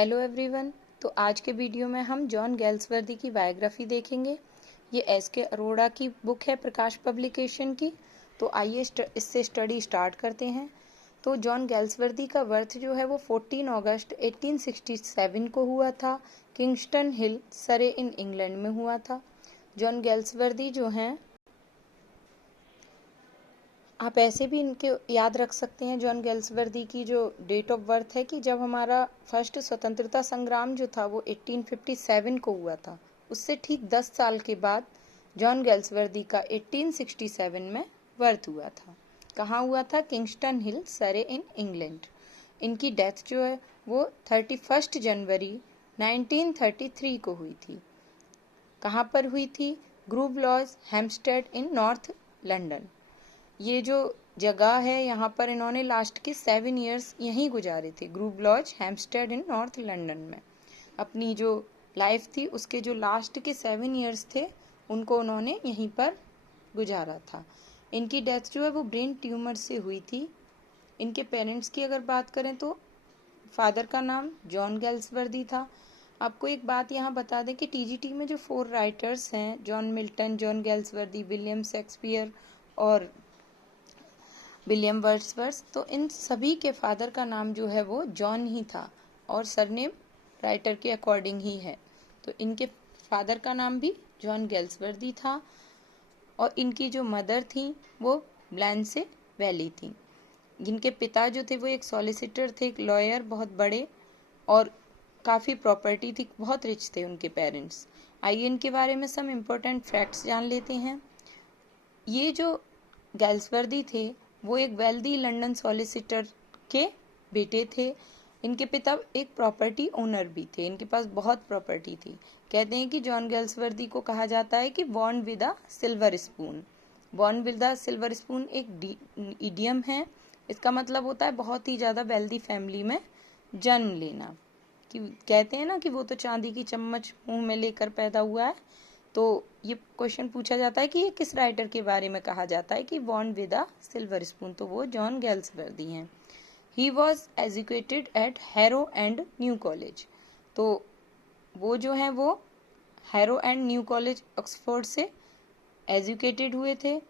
Hello everyone. तो आज के वीडियो में हम जॉन गैल्सवर्दी की बायोग्राफी देखेंगे। ये एस.के. अरोड़ा की बुक है प्रकाश पब्लिकेशन की। तो आइए इससे स्टडी स्टार्ट करते हैं। तो जॉन गैल्सवर्दी का बर्थ जो है वो 14 अगस्त 1867 को हुआ था। किंगस्टन हिल, सरे इन इंग्लैंड में हुआ था। जॉन गैल्सवर्दी जो हैं, आप ऐसे भी इनके याद रख सकते हैं जॉन गैल्सवर्दी की जो डेट ऑफ बर्थ है कि जब हमारा फर्स्ट स्वतंत्रता संग्राम जो था वो 1857 को हुआ था, उससे ठीक 10 साल के बाद जॉन गैल्सवर्दी का 1867 में बर्थ हुआ था। कहाँ हुआ था? किंगस्टन हिल, सरे इन इंग्लैंड। इनकी डेथ जो है वो 31 जनवरी 1933 को हुई थी। कहाँ पर हुई थी? ग्रूव लॉज, हेम्पस्टेड इन नॉर्थ लंदन। ये जो जगह है यहाँ पर इन्होंने लास्ट के 7 इयर्स यहीं गुजारे थे, ग्रूव लॉज, हेम्पस्टेड इन नॉर्थ लंदन में। अपनी जो लाइफ थी उसके जो लास्ट के 7 इयर्स थे उनको उन्होंने यहीं पर गुजारा था। इनकी डेथ जो है वो ब्रेन ट्यूमर से हुई थी। इनके पेरेंट्स की अगर बात करें तो फादर का नाम जॉन गैल्सवर्दी था। आपको एक बात यहाँ बता दें कि टीजीटी में जो 4 राइटर्स हैं, John Milton, John Galsworthy, William Shakespeare और विलियम वर्ड्सवर्थ, तो इन सभी के फादर का नाम जो है वो जॉन ही था और सरनेम राइटर के अकॉर्डिंग ही है। तो इनके फादर का नाम भी जॉन गैल्सवर्दी था और इनकी जो मदर थी वो ब्लैंसे वैली थी। इनके पिता जो थे वो एक सॉलिसिटर थे, एक लॉयर, बहुत बड़े, और काफ़ी प्रॉपर्टी थी, बहुत रिच थे उनके पेरेंट्स। आइए इनके बारे में सम इम्पोर्टेंट फैक्ट्स जान लेते हैं। ये जो गैल्सवर्दी थे वो एक वेल्दी लंदन सॉलिसिटर के बेटे थे। इनके पिता एक प्रॉपर्टी ओनर भी थे, इनके पास बहुत प्रॉपर्टी थी। कहते हैं कि जॉन गैल्सवर्दी को कहा जाता है कि born with a silver spoon. Born with a silver spoon एक इडियम है। इसका मतलब होता है बहुत ही ज़्यादा वेल्दी फैमिली में जन्म लेना। कि कहते हैं ना कि वो तो चांदी की चम्मच मुंह में लेकर पैदा हुआ है। तो ये क्वेश्चन पूछा जाता है कि ये किस राइटर के बारे में कहा जाता है कि born with a silver spoon, तो वो जॉन गैल्सवर्दी हैं। He was educated eight harrow and new college. तो वो जो हैं वो harrow and new college Oxford से एजुकेटेड हुए थे।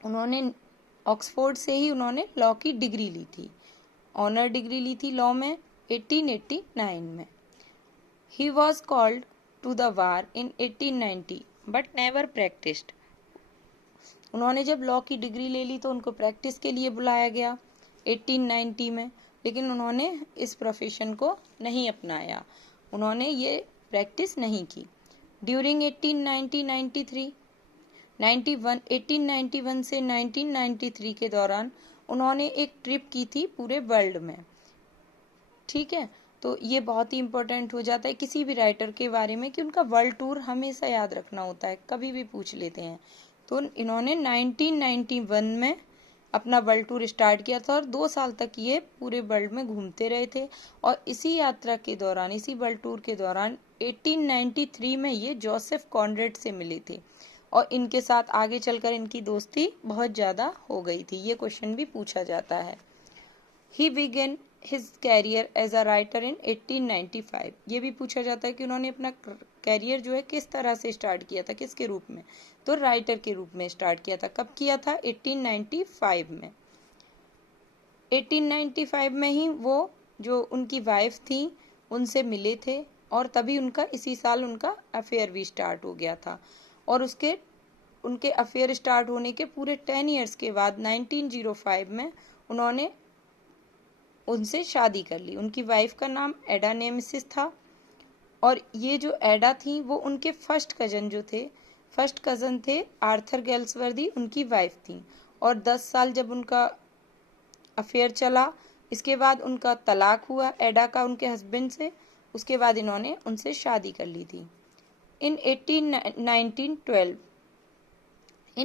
उन्होंने ऑक्सफोर्ड से ही उन्होंने लॉ की डिग्री ली थी, ऑनर डिग्री ली थी लॉ में 1889 में। He was called to the war in 1890 but never practiced। उन्होंने जब लॉ की डिग्री ले ली तो उनको प्रैक्टिस के लिए बुलाया गया 1890 में, लेकिन उन्होंने इस प्रोफेशन को नहीं अपनाया, उन्होंने ये प्रैक्टिस नहीं की। ड्यूरिंग 1891 से 1993 के दौरान उन्होंने एक ट्रिप की थी पूरे वर्ल्ड में। ठीक है, तो ये बहुत ही इंपॉर्टेंट हो जाता है किसी भी राइटर के बारे में कि उनका वर्ल्ड टूर हमेशा याद रखना होता है, कभी भी पूछ लेते हैं। तो इन्होंने 1991 में अपना वर्ल्ड टूर स्टार्ट किया था और 2 साल तक ये पूरे वर्ल्ड में घूमते रहे थे। और इसी यात्रा के दौरान, इसी वर्ल्ड टूर के दौरान 1893 में ये जोसेफ कॉनरेड से मिले थे और इनके साथ आगे चलकर इनकी दोस्ती बहुत ज़्यादा हो गई थी। ये क्वेश्चन भी पूछा जाता है। He began his career as a writer in 1895। ये भी पूछा जाता है कि उन्होंने अपना कैरियर जो है किस तरह से स्टार्ट किया था, किसके रूप में? तो राइटर के रूप में स्टार्ट किया था। कब किया था? 1895 में। 1895 में ही वो जो उनकी वाइफ थी उनसे मिले थे और तभी उनका इसी साल उनका अफेयर भी स्टार्ट हो गया था। और उनके अफेयर स्टार्ट होने के पूरे 10 इयर्स के बाद 1905 में उन्होंने उनसे शादी कर ली। उनकी वाइफ का नाम एडा नेमिसिस था और ये जो एडा थी वो उनके फर्स्ट कजन थे आर्थर गैल्सवर्दी, उनकी वाइफ थी। और 10 साल जब उनका अफेयर चला, इसके बाद उनका तलाक हुआ एडा का उनके हस्बैंड से। उसके बाद इन्होंने उनसे शादी कर ली थी। इन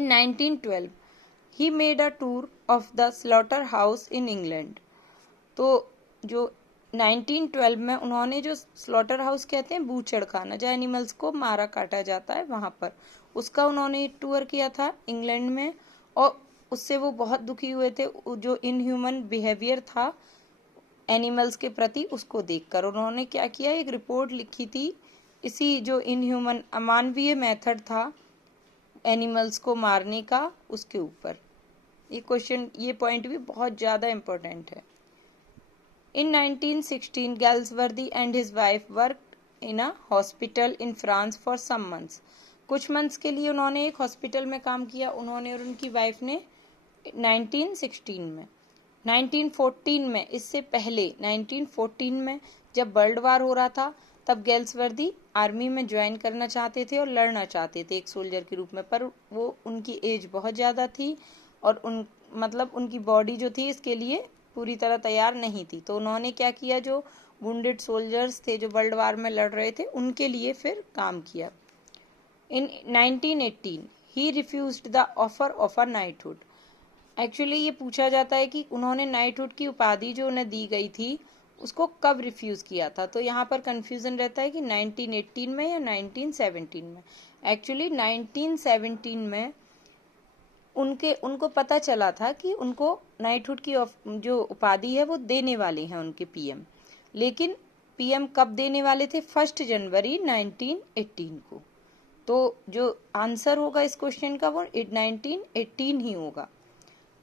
1912 he made a tour of the slaughter house in England. तो जो 1912 में उन्होंने जो स्लॉटर हाउस कहते हैं बूचड़ खाना, जहाँ एनिमल्स को मारा काटा जाता है, वहाँ पर उसका उन्होंने टूर किया था इंग्लैंड में। और उससे वो बहुत दुखी हुए थे। जो इनह्यूमन बिहेवियर था एनिमल्स के प्रति उसको देखकर उन्होंने क्या किया, एक रिपोर्ट लिखी थी इसी जो इनह्यूमन अमानवीय मेथड था एनिमल्स को मारने का, उसके ऊपर। ये क्वेश्चन, ये पॉइंट भी बहुत ज़्यादा इम्पोर्टेंट है। In 1916, Galsworthy and his wife worked in a hospital in France for some months. कुछ मंथ्स के लिए उन्होंने एक हॉस्पिटल में काम किया, उन्होंने और उनकी वाइफ ने 1916 में। 1914 में, इससे पहले 1914 में जब वर्ल्ड वार हो रहा था, तब गेल्सवर्दी आर्मी में ज्वाइन करना चाहते थे और लड़ना चाहते थे एक सोल्जर के रूप में, पर वो उनकी एज बहुत ज़्यादा थी और उनकी बॉडी जो थी इसके लिए पूरी तरह तैयार नहीं थी। तो उन्होंने क्या किया, जो वुंडेड सोल्जर्स थे जो वर्ल्ड वार में लड़ रहे थे, उनके लिए फिर काम किया। In 1918 he refused the offer of a knighthood. Actually ये पूछा जाता है कि उन्होंने नाइटहुड की उपाधि जो उन्हें दी गई थी उसको कब रिफ्यूज किया था। तो यहाँ पर कंफ्यूजन रहता है कि 1918 में या 1917 में। एक्चुअली 1917 में उनको पता चला था कि उनको नाइटहुड की जो उपाधि है वो देने वाले हैं उनके पीएम, लेकिन पीएम कब देने वाले थे, 1 जनवरी 1918 को। तो जो आंसर होगा इस क्वेश्चन का वो 1918 ही होगा।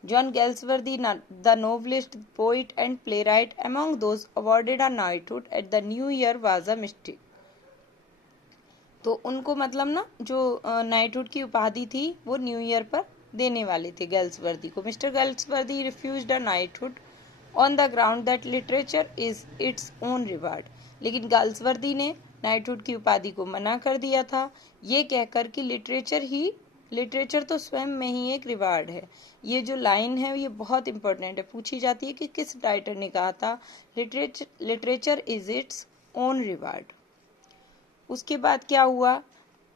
John Galsworthy, the novelist, poet and playwright among those awarded a knighthood at the new Year was a mistake. तो उनको जो नाइटहुड की उपाधि थी वो न्यू ईयर पर देने वाले थे गेल्सवर्दी को। Mister Galsworthy refused a knighthood on the ground that literature is its own reward. लेकिन गेल्सवर्दी ने नाइटहुड की उपाधि को मना कर दिया था, ये कहकर कि लिटरेचर तो स्वयं में ही एक रिवार्ड है। ये जो लाइन है ये बहुत इंपॉर्टेंट है, पूछी जाती है कि किस राइटर ने कहा था literature is its own reward. उसके बाद क्या हुआ,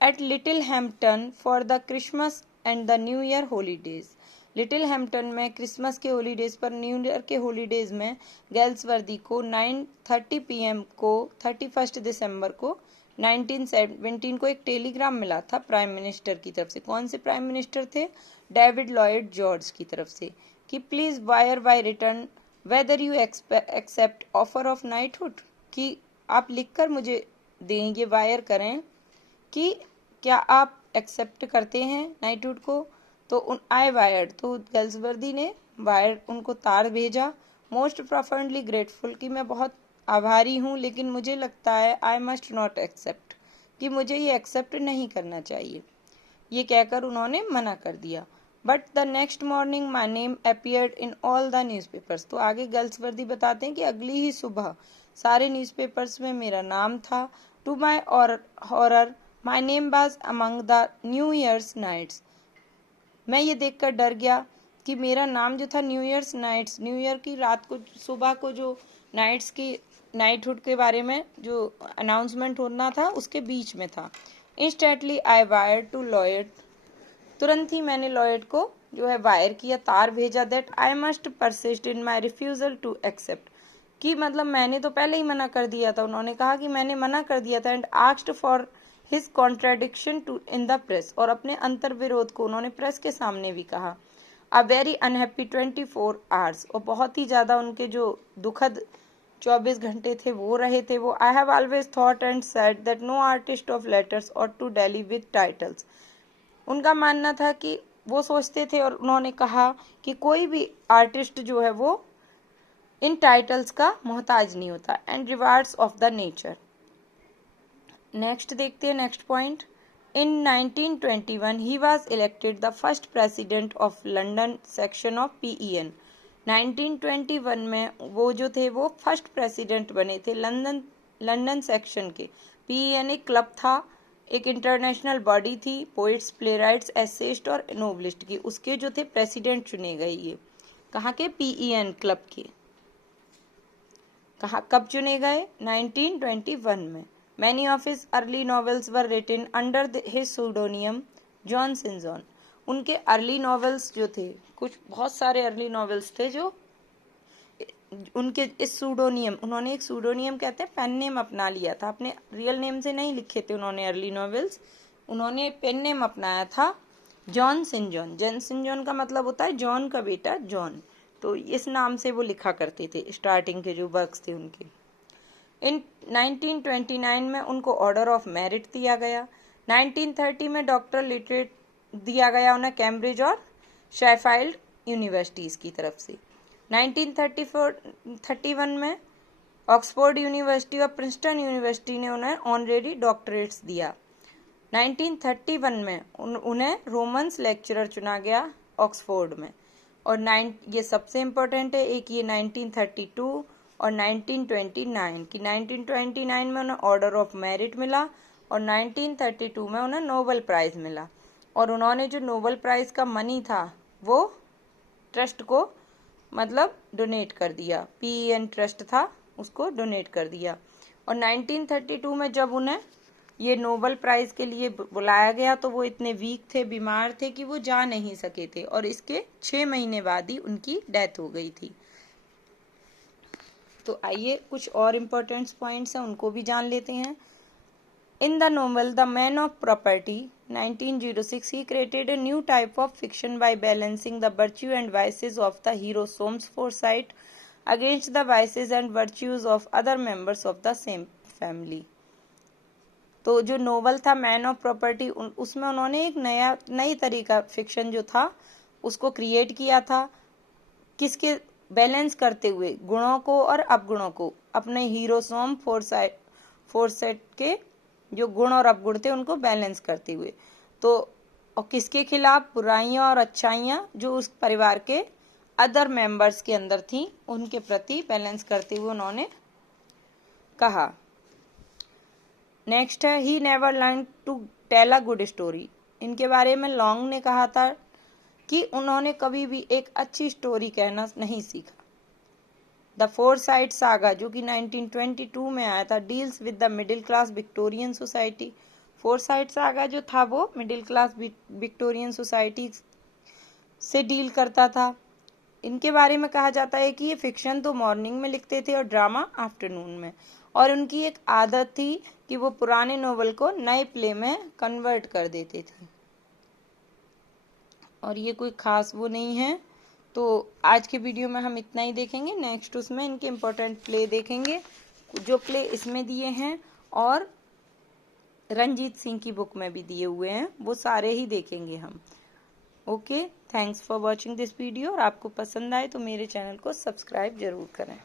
at Little Hampton for the Christmas and the new year holidays. Little Hampton में क्रिसमस के हॉलीडेज पर, न्यू ईयर के हॉलीडेज में गेल्सवर्दी को 9:30 PM को 31 दिसंबर को 1917 को एक टेलीग्राम मिला था प्राइम मिनिस्टर की तरफ से। कौन से प्राइम मिनिस्टर थे, डेविड लॉयड जॉर्ज की तरफ से, कि please wire by return whether you accept offer of knighthood, कि आप लिखकर मुझे दें, ये वायर करें कि क्या आप एक्सेप्ट करते हैं नाइटहुड को। तो आई वायर्ड, तो गेल्सवर्दी ने वायर उनको तार भेजा। मोस्ट प्रोफाउंडली ग्रेटफुल, कि मैं बहुत आभारी हूँ लेकिन मुझे लगता है आई मस्ट नॉट एक्सेप्ट, कि मुझे ये एक्सेप्ट नहीं करना चाहिए, ये कहकर उन्होंने मना कर दिया। But the next morning my name appeared in all the newspapers. तो आगे गेल्सवर्दी बताते हैं कि अगली ही सुबह सारे न्यूज़पेपर्स में मेरा नाम था। To my horror my name was among the new year's knights. मैं ये देखकर डर गया कि मेरा नाम जो था new year's knights, new year की रात को, सुबह को जो नाइट्स की नाइटहुड के बारे में जो अनाउंसमेंट होना था उसके बीच में था। Instantly I wired to Lloyd, तुरंत ही मैंने लॉयड को जो है वायर किया, तार भेजा, that I must persist in my refusal to accept, कि मैंने तो पहले ही मना कर दिया था, उन्होंने कहा कि मैंने मना कर दिया था। And asked for his contradiction to in the press, और अपने अंतर विरोध को उन्होंने प्रेस के सामने भी कहा। अ वेरी अनहैप्पी 24 आवर्स, और बहुत ही ज़्यादा उनके जो दुखद 24 घंटे थे वो रहे थे वो। I have always thought and said that no artist of letters ought to dally with titles. उनका मानना था कि वो सोचते थे और उन्होंने कहा कि कोई भी आर्टिस्ट जो है वो इन टाइटल्स का मोहताज नहीं होता। And rewards of the nature. Next देखते हैं, next point. In 1921 he was elected the first president of London section of PEN। 1921 में वो जो थे वो फर्स्ट प्रेसिडेंट बने थे लंदन सेक्शन के। PEN एक क्लब था, एक इंटरनेशनल बॉडी थी, पोइट्स, प्लेराइट्स, एसेइस्ट और नोवेलिस्ट की, उसके जो थे प्रेसिडेंट चुने गए। ये कहाँ के, PEN क्लब के। कहाँ, कब चुने गए, 1921 में। Many of his early novels were written under his pseudonym John सिंजॉन। उनके अर्ली नॉवेल्स जो थे, बहुत सारे अर्ली नॉवेल्स थे जो उनके इस सूडोनियम, उन्होंने एक सूडोनियम कहते हैं पेन नेम अपना लिया था, अपने रियल नेम से नहीं लिखे थे उन्होंने अर्ली नॉवेल्स, उन्होंने पेन नेम अपनाया था जॉन सिंजॉन। जॉन सिंजॉन का मतलब होता है जॉन का बेटा जॉन। तो इस नाम से वो लिखा करते थे, स्टार्टिंग के जो वर्क्स थे उनके। इन 1929 में उनको ऑर्डर ऑफ मेरिट दिया गया। 1930 में डॉक्टर लिटरेट दिया गया उन्हें कैम्ब्रिज और शेफील्ड यूनिवर्सिटीज़ की तरफ से। 1931 में ऑक्सफोर्ड यूनिवर्सिटी और प्रिंसटन यूनिवर्सिटी ने उन्हें ऑनरेरी डॉक्टरेट्स दिया। 1931 में उन्हें रोमन्स लेक्चरर चुना गया ऑक्सफोर्ड में। और ये सबसे इम्पोर्टेंट है, एक ये 1932 और 1929 की 1929 में उन्हें ऑर्डर ऑफ मेरिट मिला और 1932 में उन्हें नोबेल प्राइज़ मिला। और उन्होंने जो नोबेल प्राइज़ का मनी था वो ट्रस्ट को मतलब डोनेट कर दिया, PEN ट्रस्ट था उसको डोनेट कर दिया। और 1932 में जब उन्हें ये नोबेल प्राइज़ के लिए बुलाया गया तो वो इतने वीक थे, बीमार थे कि वो जा नहीं सके थे और इसके 6 महीने बाद ही उनकी डेथ हो गई थी। तो आइए कुछ और इम्पोर्टेंट पॉइंट्स हैं उनको भी जान लेते हैं। In the novel The Man of Property 1906 he created a new type of fiction by balancing the virtue and vices of the hero Soames Forsyth against the vices and virtues of other members of the same family। तो जो novel था man of property उसमें उन्होंने एक नई तरीका fiction जो था उसको क्रिएट किया था, किसके बैलेंस करते हुए गुणों को और अवगुणों को, अपने हीरो सोम फोरसेट के जो गुण और अवगुण थे उनको बैलेंस करते हुए। तो और किसके खिलाफ, बुराइयां और अच्छाइयां जो उस परिवार के अदर मेंबर्स के अंदर थी उनके प्रति बैलेंस करते हुए उन्होंने कहा। नेक्स्ट है he never learn to tell a good story. इनके बारे में लॉन्ग ने कहा था कि उन्होंने कभी भी एक अच्छी स्टोरी कहना नहीं सीखा। द फोरसाइट सागा जो कि 1922 में आया था deals with the middle class Victorian society. Foresight saga जो था वो मिडिल क्लास विक्टोरियन सोसाइटी से डील करता था। इनके बारे में कहा जाता है कि ये फिक्शन तो मॉर्निंग में लिखते थे और ड्रामा आफ्टरनून में, और उनकी एक आदत थी कि वो पुराने नोवेल को नए प्ले में कन्वर्ट कर देते थे। और ये कोई खास वो नहीं है। तो आज के वीडियो में हम इतना ही देखेंगे। नेक्स्ट उसमें इनके इम्पोर्टेंट प्ले देखेंगे, जो प्ले इसमें दिए हैं और रंजीत सिंह की बुक में भी दिए हुए हैं, वो सारे ही देखेंगे हम। Okay, thanks for watching this video. और आपको पसंद आए तो मेरे चैनल को सब्सक्राइब जरूर करें।